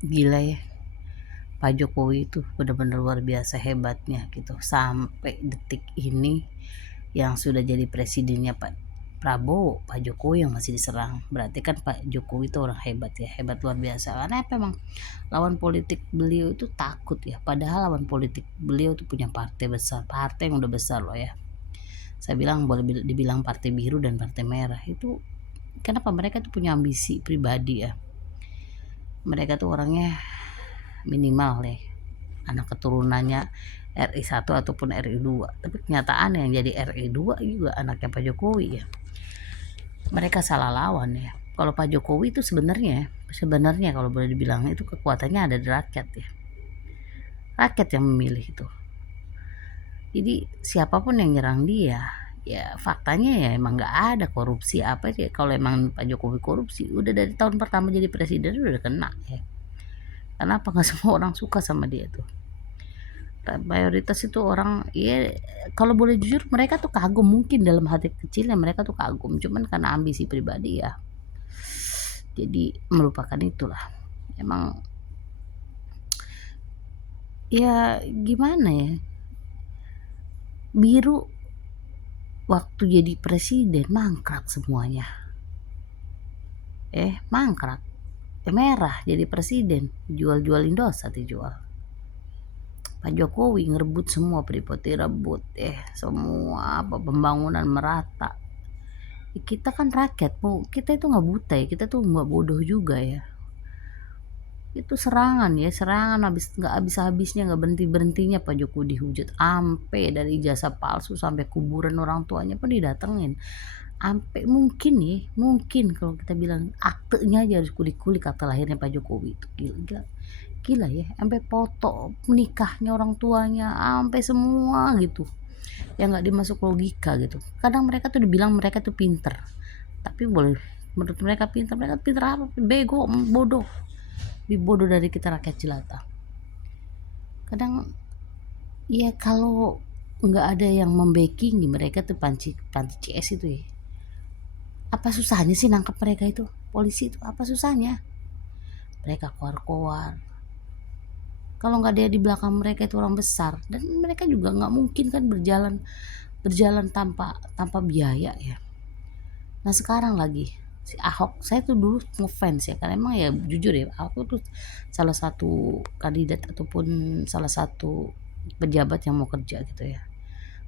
Gila ya, Pak Jokowi itu benar-benar luar biasa hebatnya gitu. Sampai detik ini yang sudah jadi presidennya Pak Prabowo, Pak Jokowi yang masih diserang. Berarti kan Pak Jokowi itu orang hebat ya, hebat luar biasa. Karena apa, emang lawan politik beliau itu takut ya. Padahal lawan politik beliau itu punya partai besar, partai yang udah besar loh ya. Saya bilang boleh dibilang partai biru dan partai merah itu. Kenapa mereka tuh punya ambisi pribadi ya. Mereka tuh orangnya minimal ya, anak keturunannya RI 1 ataupun RI 2, tapi kenyataan yang jadi RI 2 juga anaknya Pak Jokowi ya. Mereka salah lawan ya. Kalau Pak Jokowi itu sebenarnya kalau boleh dibilang itu kekuatannya ada di rakyat ya. Rakyat yang memilih itu. Jadi siapapun yang nyerang dia, ya faktanya ya emang nggak ada korupsi apa sih. Kalau emang Pak Jokowi korupsi, udah dari tahun pertama jadi presiden udah kena ya. Kenapa nggak semua orang suka sama dia tuh? Mayoritas itu orang ya, kalau boleh jujur mereka tuh kagum, mungkin dalam hati kecilnya mereka tuh kagum, cuman karena ambisi pribadi ya jadi melupakan itulah. Emang ya gimana ya, biru waktu jadi presiden mangkrak semuanya, mangkrak. Merah jadi presiden jual-jual Indosat dijual. Pak Jokowi ngerebut semua, Freeport direbut, semua apa pembangunan merata. Kita kan rakyat, kita itu nggak buta ya, kita tuh nggak bodoh juga ya. Itu serangan ya, serangan nggak habis-habisnya, nggak berhentinya Pak Jokowi dihujat, ampe dari ijazah palsu sampai kuburan orang tuanya pun didatengin. Ampe mungkin kalau kita bilang aktenya aja harus kulik-kulik, akte lahirnya Pak Jokowi itu gila ya, sampai foto menikahnya orang tuanya, sampai semua gitu yang nggak dimasuk logika gitu. Kadang mereka tuh dibilang mereka tuh pinter, tapi boleh menurut mereka pinter apa, bego, bodoh, lebih bodoh dari kita rakyat jelata. Kadang ya kalau nggak ada yang membacking mereka tuh panci CS itu ya, apa susahnya sih nangkap mereka itu, polisi itu apa susahnya, mereka koar-koar. Kalau nggak ada di belakang mereka itu orang besar, dan mereka juga nggak mungkin kan berjalan tanpa biaya ya. Nah sekarang lagi si Ahok, saya tuh dulu ngefans ya, karena emang ya jujur ya, Ahok tuh salah satu kandidat ataupun salah satu pejabat yang mau kerja gitu ya.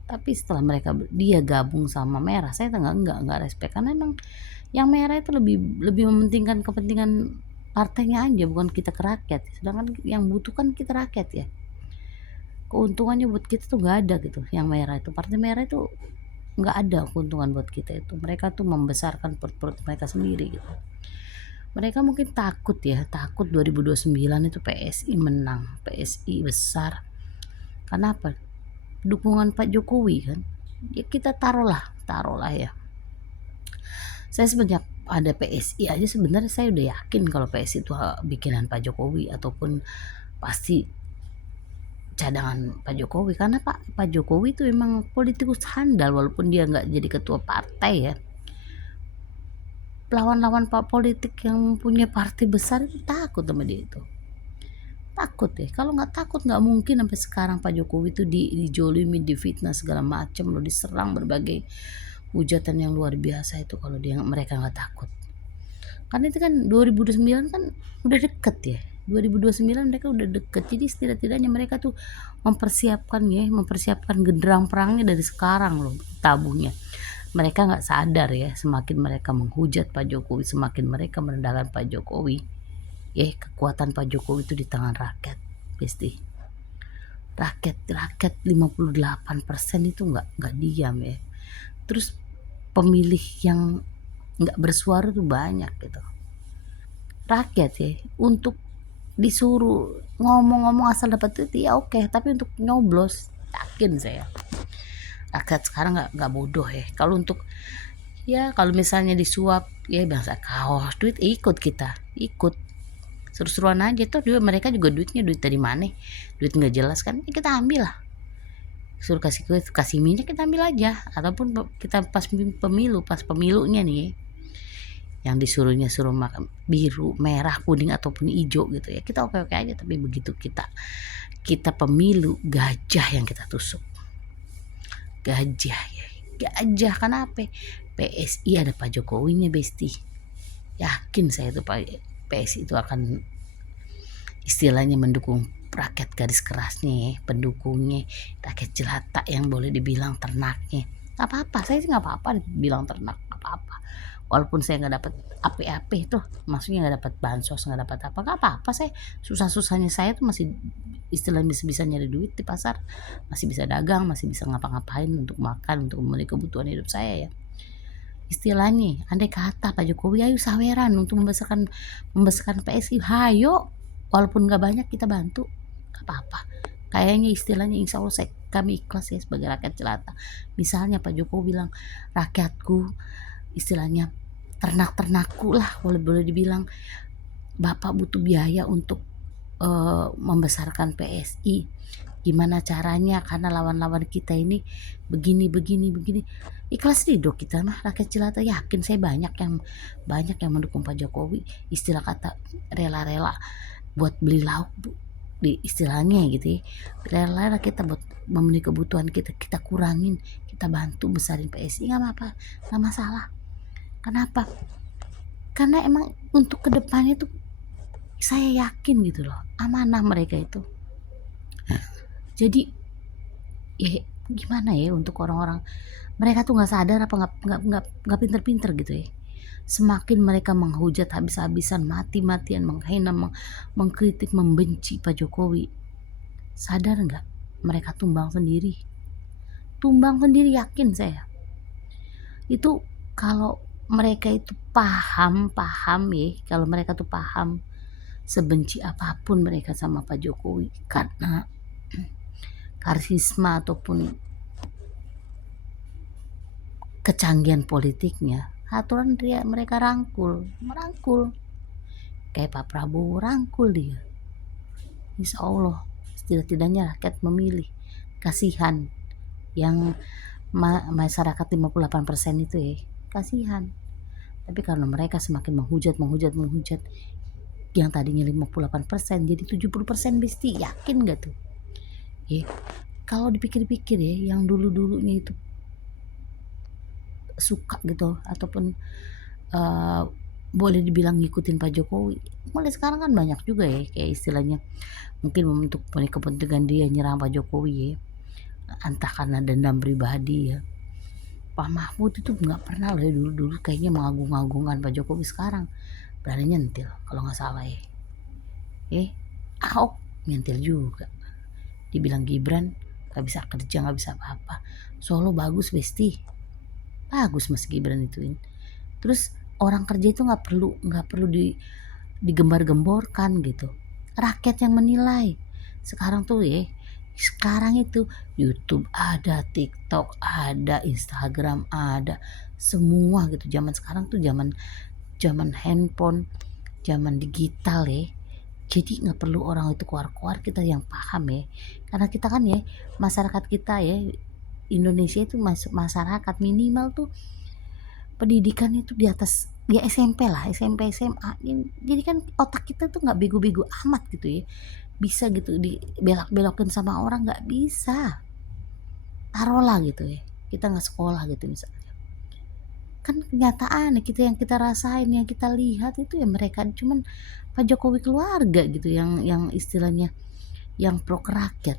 Tapi setelah dia gabung sama Merah, saya nggak respect, karena emang yang Merah itu lebih mementingkan kepentingan partainya aja, bukan kita ke rakyat. Sedangkan yang butuh kan kita rakyat ya. Keuntungannya buat kita tuh nggak ada gitu. Yang Merah itu, partai Merah itu nggak ada keuntungan buat kita itu. Mereka tuh membesarkan perut mereka sendiri gitu. Mereka mungkin takut 2029 itu PSI menang, PSI besar. Kenapa? Dukungan Pak Jokowi kan. Ya kita taruhlah ya. Saya semenjak ada PSI aja sebenarnya saya udah yakin kalau PSI itu bikinan Pak Jokowi ataupun pasti cadangan Pak Jokowi, karena Pak Jokowi itu emang politikus handal, walaupun dia nggak jadi ketua partai ya. Lawan-lawan Pak politik yang punya partai besar itu takut sama dia itu. Takut ya. Kalau nggak takut nggak mungkin sampai sekarang Pak Jokowi itu dijolimi, difitnah segala macam loh, diserang berbagai hujatan yang luar biasa itu kalau mereka nggak takut. Karena itu kan 2029 kan udah deket ya. 2029 mereka udah deket, jadi setidak-tidaknya mereka tuh mempersiapkan genderang perangnya dari sekarang loh, tabuhnya. Mereka nggak sadar ya, semakin mereka menghujat Pak Jokowi, semakin mereka merendahkan Pak Jokowi, kekuatan Pak Jokowi itu di tangan rakyat, pasti. Rakyat 58% itu nggak diam ya. Terus pemilih yang nggak bersuara tuh banyak gitu. Rakyat ya, untuk disuruh ngomong-ngomong asal dapat duit ya oke, tapi untuk nyoblos yakin saya rakyat sekarang nggak bodoh ya. Kalau untuk kalau misalnya disuap ya bangsa kaos duit, ikut seru-seruan aja tuh. Mereka juga duit dari mana, duit nggak jelas kan, kita ambil lah. Suruh kasih minyak kita ambil aja, ataupun kita pas pemilunya nih yang suruh makan biru, merah, kuning ataupun hijau gitu ya, kita oke-oke aja. Tapi begitu kita pemilu, gajah yang kita tusuk, gajah ya, gajah. Kenapa? PSI ada Pak Jokowinya Besti, yakin saya itu Pak PSI itu akan istilahnya mendukung rakyat garis kerasnya ya, pendukungnya rakyat jelata yang boleh dibilang ternaknya. Gak apa-apa, saya sih gak apa-apa dibilang ternak, gak apa-apa. Walaupun saya gak dapat apa-apa tuh, maksudnya gak dapat bansos, gak dapat apa, gak apa-apa. Saya susah-susahnya saya tuh masih istilahnya bisa nyari duit di pasar, masih bisa dagang, masih bisa ngapa-ngapain untuk makan, untuk memenuhi kebutuhan hidup saya ya. Istilahnya, andai kata Pak Jokowi ayo saweran untuk membesarkan PSI, hayo, walaupun gak banyak kita bantu, gak apa-apa. Kayaknya istilahnya insya Allah kami ikhlas ya sebagai rakyat jelata. Misalnya Pak Jokowi bilang, rakyatku, istilahnya ternak-ternakku lah, boleh dibilang, Bapak butuh biaya untuk membesarkan PSI. Gimana caranya, karena lawan-lawan kita ini begini, ikhlas ridho kita mah rakyat jelata. Yakin saya banyak yang mendukung Pak Jokowi, istilah kata rela-rela buat beli lauk di istilahnya gitu ya, rela-rela kita buat memenuhi kebutuhan kita kurangin, kita bantu besarin PSI, nggak apa-apa, nggak masalah. Kenapa? Karena emang untuk kedepannya tuh saya yakin gitu loh, amanah mereka itu. Jadi ya gimana ya, untuk orang-orang mereka tuh nggak sadar apa nggak pinter-pinter gitu ya. Semakin mereka menghujat habis-habisan, mati-matian, menghina, mengkritik, membenci Pak Jokowi, sadar nggak mereka tumbang sendiri, yakin saya. Itu kalau mereka itu paham ya, kalau mereka tuh paham sebenci apapun mereka sama Pak Jokowi karena karisma ataupun kecanggihan politiknya, aturan mereka merangkul kayak Pak Prabowo, rangkul dia. Insya Allah setidak-tidaknya rakyat memilih. Kasihan yang masyarakat 58% itu ya, kasihan. Tapi karena mereka semakin menghujat, yang tadinya 58% jadi 70% Besti, yakin gak tuh? Kalau dipikir-pikir ya, yang dulunya itu suka gitu ataupun boleh dibilang ngikutin Pak Jokowi, mulai sekarang kan banyak juga ya, kayak istilahnya mungkin untuk kepentingan dia nyerang Pak Jokowi ya, entah karena dendam pribadi ya. Pak Mahfud itu nggak pernah loh ya, dulu kayaknya mengagung-agungkan Pak Jokowi, sekarang berani nyentil kalau nggak salah ya. Ahok nyentil juga, dibilang Gibran nggak bisa kerja, nggak bisa apa-apa. Solo bagus Besti, bagus Mas Gibran ituin. Terus orang kerja itu nggak perlu digembar-gemborkan gitu, rakyat yang menilai. Sekarang itu YouTube ada, TikTok ada, Instagram ada, semua gitu. Zaman sekarang tuh zaman handphone, zaman digital ya. Jadi nggak perlu orang itu keluar kita yang paham ya, karena kita kan ya, masyarakat kita ya, Indonesia itu masyarakat minimal tuh pendidikannya itu di atas ya SMP lah, SMP SMA. Jadi kan otak kita tuh nggak bego-bego amat gitu ya, bisa gitu dibelok-belokin sama orang, nggak bisa. Taruhlah gitu ya, kita nggak sekolah gitu misalnya, kan kenyataan kita yang kita rasain, yang kita lihat itu ya mereka cuman Pak Jokowi keluarga gitu yang istilahnya yang pro ke rakyat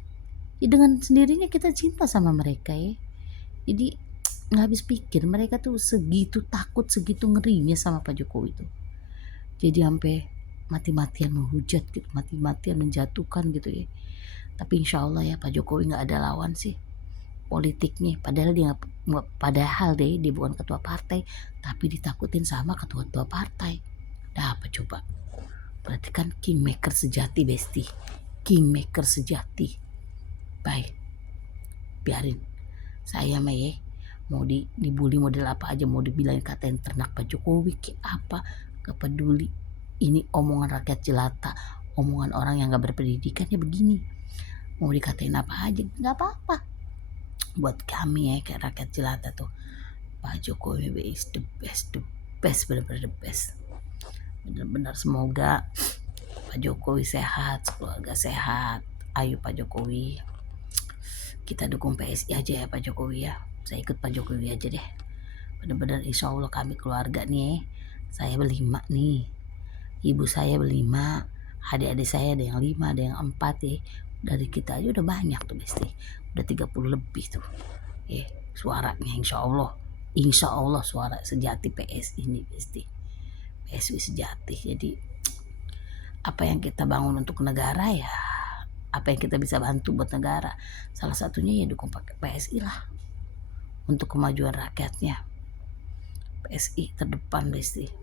ya, dengan sendirinya kita cinta sama mereka ya. Jadi nggak habis pikir mereka tuh segitu takut, segitu ngerinya sama Pak Jokowi tuh, jadi sampai mati-matian menghujat gitu, mati-matian menjatuhkan gitu ya. Tapi insya Allah ya Pak Jokowi nggak ada lawan sih politiknya, padahal dia bukan ketua partai, tapi ditakutin sama ketua-ketua partai. Dah apa coba, berarti kan kingmaker sejati Besti, kingmaker sejati. Baik, biarin saya mah ya, mau dibully model apa aja, mau dibilang katain ternak Pak Jokowi kayak apa, gak peduli. Ini omongan rakyat jelata, omongan orang yang gak berpendidikan ya begini, mau dikatain apa aja gak apa-apa. Buat kami ya kayak rakyat jelata tuh, Pak Jokowi is the best, the best, bener-bener the best. Bener-bener semoga Pak Jokowi sehat, keluarga sehat. Ayo Pak Jokowi, kita dukung PSI aja ya Pak Jokowi ya. Saya ikut Pak Jokowi aja deh. Bener-bener insya Allah kami keluarga nih, saya berlima nih, ibu saya berlima, adik-adik saya ada yang 5, ada yang 4 ya. Dari kita aja udah banyak tuh Besti, udah 30 lebih tuh suaranya. Insya Allah suara sejati PSI ini Besti, PSI sejati. Jadi apa yang kita bangun untuk negara ya, apa yang kita bisa bantu buat negara, salah satunya ya dukung pakai PSI lah untuk kemajuan rakyatnya. PSI terdepan Besti.